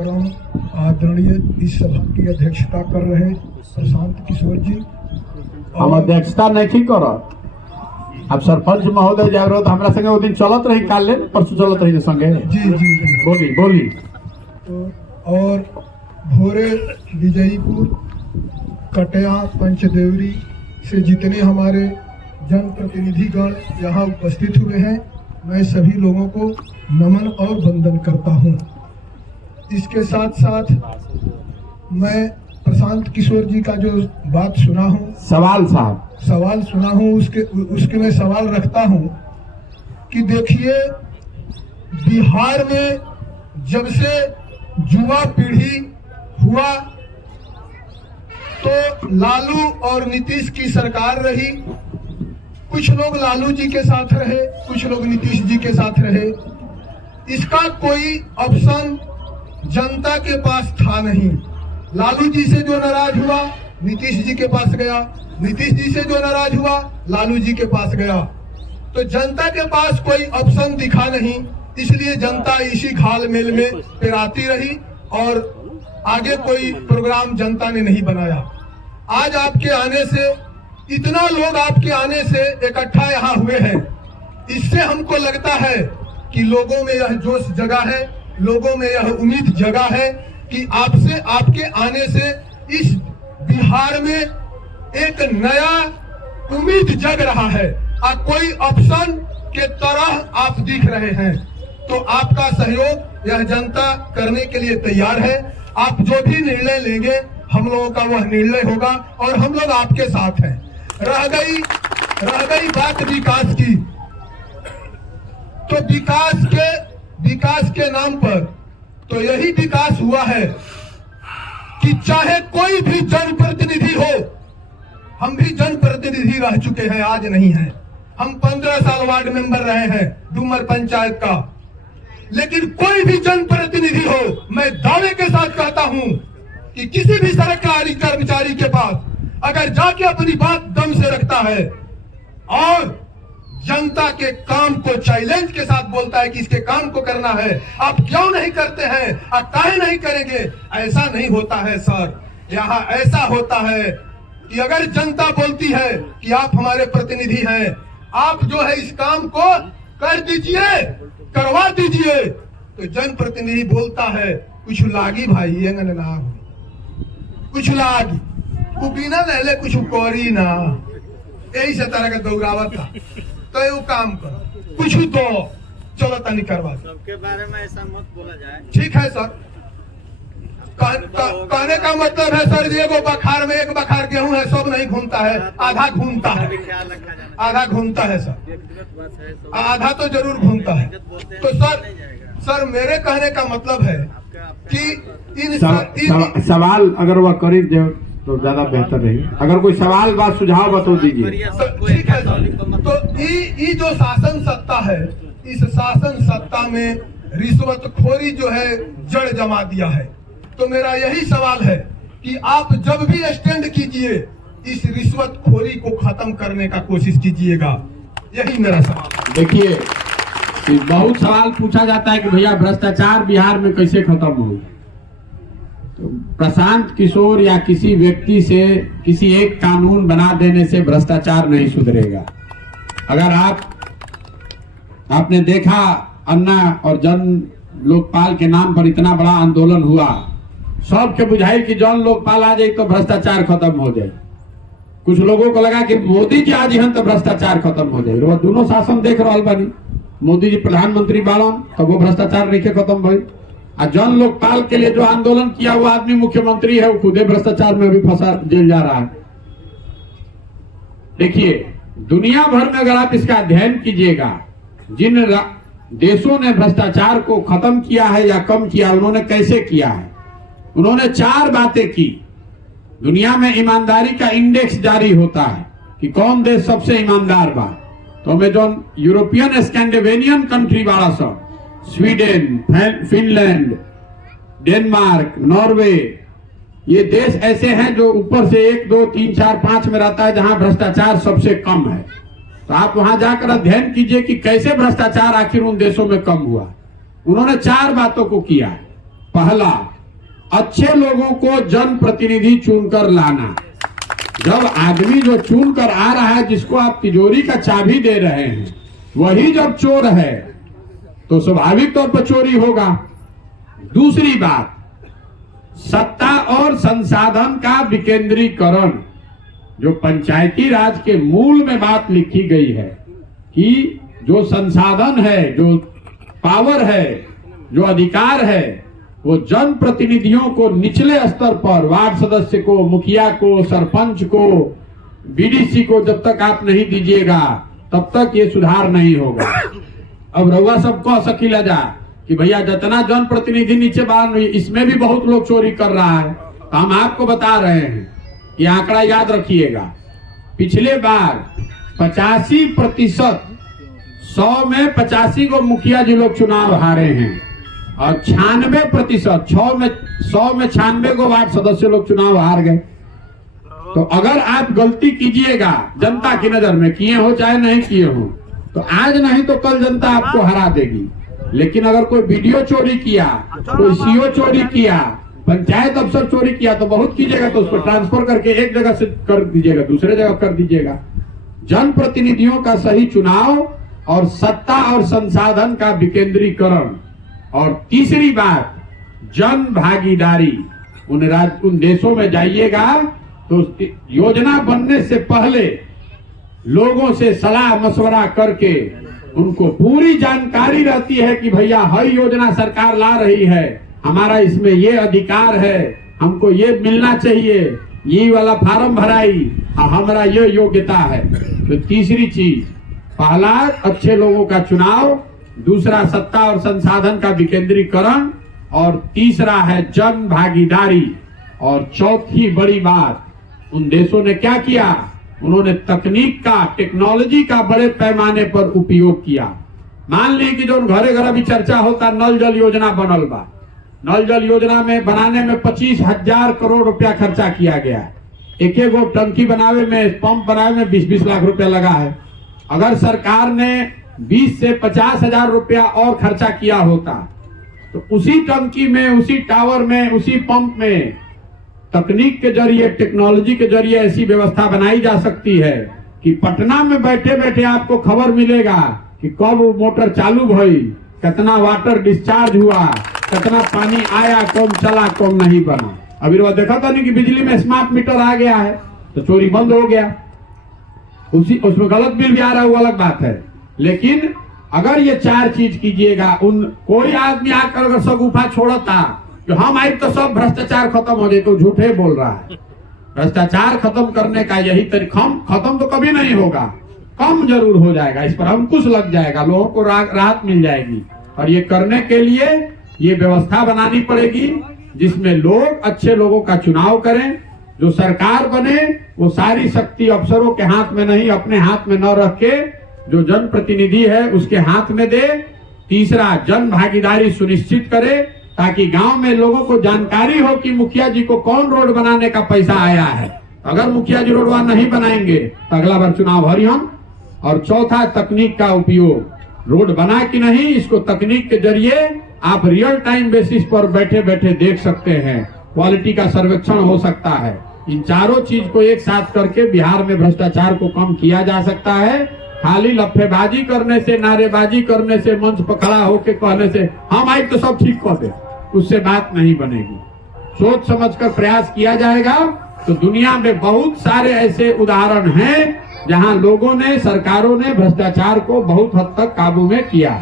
परम आदरणीय इस सभा की अध्यक्षता कर रहे प्रशांत किशोर जी। हम अध्यक्षता नहीं करत। अब सरपंच महोदय जागृत हमरा संगे वो दिन चलत रही, काले परसों चलत रही संगे। जी जी जी बोली बोली। तो और भोरे विजयपुर कटया पंचदेवरी से जितने हमारे जनप्रतिनिधिगण यहाँ उपस्थित हुए हैं, मैं सभी लोगों को नमन और वंदन करता हूँ। इसके साथ साथ मैं प्रशांत किशोर जी का जो बात सुना हूँ, सवाल सुना हूँ, उसके मैं सवाल रखता हूँ कि देखिए, बिहार में जब से युवा पीढ़ी हुआ तो लालू और नीतीश की सरकार रही। कुछ लोग लालू जी के साथ रहे, कुछ लोग नीतीश जी के साथ रहे। इसका कोई ऑप्शन जनता के पास था नहीं। लालू जी से जो नाराज हुआ नीतीश जी के पास गया, नीतीश जी से जो नाराज हुआ लालू जी के पास गया। तो जनता के पास कोई ऑप्शन दिखा नहीं, इसलिए जनता इसी घालमेल में पिराती रही और आगे कोई प्रोग्राम जनता ने नहीं बनाया। आज आपके आने से, इतना लोग आपके आने से इकट्ठा यहाँ हुए हैं, इससे हमको लगता है कि लोगों में यह जोश जगा है, लोगों में यह उम्मीद जगा है कि आपसे, आपके आने से इस बिहार में एक नया उम्मीद जग रहा है और कोई ऑप्शन के तरह आप दिख रहे हैं। तो आपका सहयोग यह जनता करने के लिए तैयार है। आप जो भी निर्णय लेंगे हम लोगों का वह निर्णय होगा और हम लोग आपके साथ हैं। रह गई बात विकास की, तो विकास के नाम पर तो यही विकास हुआ है कि चाहे कोई भी जनप्रतिनिधि हो, हम भी जनप्रतिनिधि रह चुके हैं, आज नहीं है। हम 15 साल वार्ड मेंबर रहे हैं डूमर पंचायत का। लेकिन कोई भी जनप्रतिनिधि हो, मैं दावे के साथ कहता हूं कि किसी भी सरकारी कर्मचारी के पास अगर जाके अपनी बात दम से रखता है और जनता के काम को चैलेंज के साथ बोलता है कि इसके काम को करना है, आप क्यों नहीं करते हैं, आप काहे नहीं करेंगे, ऐसा नहीं होता है सर। यहाँ ऐसा होता है कि अगर जनता बोलती है कि आप हमारे प्रतिनिधि हैं, आप जो है इस काम को कर दीजिए, करवा दीजिए, तो जनप्रतिनिधि बोलता है कुछ लागी भाई, ये ना कुछ लागी, वो बिना नहले कुछ कोरी ना, यही से तरह का दौरावत था। तो ये काम करो, कुछ दो, चलो तनी करवा। सबके बारे में ऐसा मत बोला जाए। ठीक है सर, कहने का मतलब है सर, एक बखार में एक बखार गेहूं है, सब नहीं घूमता है, आधा घूमता है, आधा घूमता है सर, आधा तो जरूर घूमता है। तो सर मेरे कहने का मतलब है कि सवाल अगर वह करीब तो ज्यादा बेहतर रही। अगर कोई सवाल बात सुझाव बता दीजिए। ठीक है सर। तो ये जो शासन सत्ता है, इस शासन सत्ता में रिश्वतखोरी जो है जड़ जमा दिया है। तो मेरा यही सवाल है कि आप जब भी स्टैंड कीजिए, इस रिश्वतखोरी को खत्म करने का कोशिश कीजिएगा, यही मेरा सवाल। देखिए, बहुत सवाल पूछा जाता है कि भैया भ्रष्टाचार बिहार में कैसे खत्म हो। तो प्रशांत किशोर या किसी व्यक्ति से किसी एक कानून बना देने से भ्रष्टाचार नहीं सुधरेगा। अगर आपने देखा, अन्ना और जन लोकपाल के नाम पर इतना बड़ा आंदोलन हुआ, सबके बुझाई कि जन लोकपाल आ जाए तो भ्रष्टाचार खत्म हो जाए। कुछ लोगों को लगा कि मोदी जी आज हैं तो भ्रष्टाचार खत्म हो जाए। वो दोनों शासन देख रहा बानी, मोदी जी प्रधानमंत्री बालन तो वो भ्रष्टाचार नहीं के खत्म भाई। और जन लोकपाल के लिए जो आंदोलन किया हुआ आदमी मुख्यमंत्री है, वो खुदे भ्रष्टाचार में भी फंसा जेल जा रहा है। देखिए, दुनिया भर में अगर आप इसका अध्ययन कीजिएगा, जिन देशों ने भ्रष्टाचार को खत्म किया है या कम किया, उन्होंने कैसे किया है। उन्होंने 4 बातें की। दुनिया में ईमानदारी का इंडेक्स जारी होता है कि कौन देश सबसे ईमानदार बा। तो हमें जो यूरोपियन स्कैंडिनेवियन कंट्री वाला सब, स्वीडन, फिनलैंड, डेनमार्क, नॉर्वे, ये देश ऐसे हैं जो ऊपर से 1, 2, 3, 4, 5 में रहता है, जहां भ्रष्टाचार सबसे कम है। तो आप वहां जाकर अध्ययन कीजिए कि कैसे भ्रष्टाचार आखिर उन देशों में कम हुआ। उन्होंने 4 बातों को किया। पहला, अच्छे लोगों को जनप्रतिनिधि चुनकर लाना। जब आदमी जो चुनकर आ रहा है, जिसको आप तिजोरी का चाबी दे रहे हैं, वही जब चोर है तो स्वाभाविक तौर पर चोरी होगा। दूसरी बात, सत्ता और संसाधन का विकेंद्रीकरण। जो पंचायती राज के मूल में बात लिखी गई है कि जो संसाधन है, जो पावर है, जो अधिकार है, वो जनप्रतिनिधियों को निचले स्तर पर, वार्ड सदस्य को, मुखिया को, सरपंच को, बीडीसी को जब तक आप नहीं दीजिएगा तब तक ये सुधार नहीं होगा। अब रउआ सबको सकीला जा कि भैया जितना जनप्रतिनिधि नीचे बाहर, इसमें भी बहुत लोग चोरी कर रहा है। तो हम आपको बता रहे हैं, ये आंकड़ा याद रखिएगा। पिछले बार 85%, 100 में 85 को मुखिया जी लोग चुनाव हारे हैं और 96%, 100 में 96 को वार्ड सदस्य लोग चुनाव हार गए। तो अगर आप गलती कीजिएगा जनता की नजर में, किए हो चाहे नहीं किए हो, तो आज नहीं तो कल जनता आपको हरा देगी। लेकिन अगर कोई वीडियो चोरी किया, कोई सीओ चोरी किया, पंचायत अफसर चोरी किया, तो बहुत कीजिएगा तो उसको ट्रांसफर करके एक जगह से कर दीजिएगा, दूसरे जगह कर दीजिएगा। जनप्रतिनिधियों का सही चुनाव और सत्ता और संसाधन का विकेंद्रीकरण। और तीसरी बात, जन भागीदारी। उन देशों में जाइएगा तो योजना बनने से पहले लोगों से सलाह मशवरा करके उनको पूरी जानकारी रहती है कि भैया हर योजना सरकार ला रही है, हमारा इसमें ये अधिकार है, हमको ये मिलना चाहिए, ये वाला फार्म भराई, हमारा ये योग्यता है। तो तीसरी चीज, पहला अच्छे लोगों का चुनाव, दूसरा सत्ता और संसाधन का विकेंद्रीकरण, और तीसरा है जन भागीदारी। और चौथी बड़ी बात, उन देशों ने क्या किया, उन्होंने तकनीक का, टेक्नोलॉजी का बड़े पैमाने पर उपयोग किया। मान ली कि जो घरे घर अभी चर्चा होता, नल जल योजना बनल बा, नल जल योजना में बनाने में 25,000 करोड़ रुपया खर्चा किया गया। एक एक गो टंकी बनावे में, पंप बनावे में 20-20 लाख रुपया लगा है। अगर सरकार ने 20 से 50,000 रुपया और खर्चा किया होता तो उसी टंकी में, उसी टावर में, उसी पंप में तकनीक के जरिए, टेक्नोलॉजी के जरिए ऐसी व्यवस्था बनाई जा सकती है कि पटना में बैठे बैठे आपको खबर मिलेगा कि कब मोटर चालू भई, कितना वाटर डिस्चार्ज हुआ, कितना पानी आया, कम चला, कम नहीं बना। अभी वो देखा था नहीं कि बिजली में स्मार्ट मीटर आ गया है तो चोरी बंद हो गया। उसमें गलत बिल भी आ रहा है, वो अलग बात है। लेकिन अगर ये 4 चीज कीजिएगा, कोई आदमी आकर अगर सगुफा छोड़ता तो हम आए तो सब भ्रष्टाचार खत्म हो जाए, तो झूठे बोल रहा है। भ्रष्टाचार खत्म करने का यही तरीका, खत्म तो कभी नहीं होगा, कम जरूर हो जाएगा, इस पर अंकुश लग जाएगा, लोगों को राहत मिल जाएगी। और ये करने के लिए ये व्यवस्था बनानी पड़ेगी जिसमें लोग अच्छे लोगों का चुनाव करें। जो सरकार बने वो सारी शक्ति अफसरों के हाथ में नहीं, अपने हाथ में न रख के जो जनप्रतिनिधि है उसके हाथ में दे। तीसरा, जन भागीदारी सुनिश्चित करे ताकि गांव में लोगों को जानकारी हो कि मुखिया जी को कौन रोड बनाने का पैसा आया है। अगर मुखिया जी रोडवा नहीं बनाएंगे तो अगला बार चुनाव हरी हम। और चौथा, तकनीक का उपयोग। रोड बना कि नहीं, इसको तकनीक के जरिए आप रियल टाइम बेसिस पर बैठे बैठे देख सकते हैं, क्वालिटी का सर्वेक्षण हो सकता है। इन चारों चीज को एक साथ करके बिहार में भ्रष्टाचार को कम किया जा सकता है। खाली लफेबाजी करने से, नारेबाजी करने से, मंच पर खड़ा होकर कहने से हम आए तो सब ठीक कर दे, उससे बात नहीं बनेगी। सोच समझकर प्रयास किया जाएगा तो दुनिया में बहुत सारे ऐसे उदाहरण हैं जहां लोगों ने, सरकारों ने भ्रष्टाचार को बहुत हद तक काबू में किया।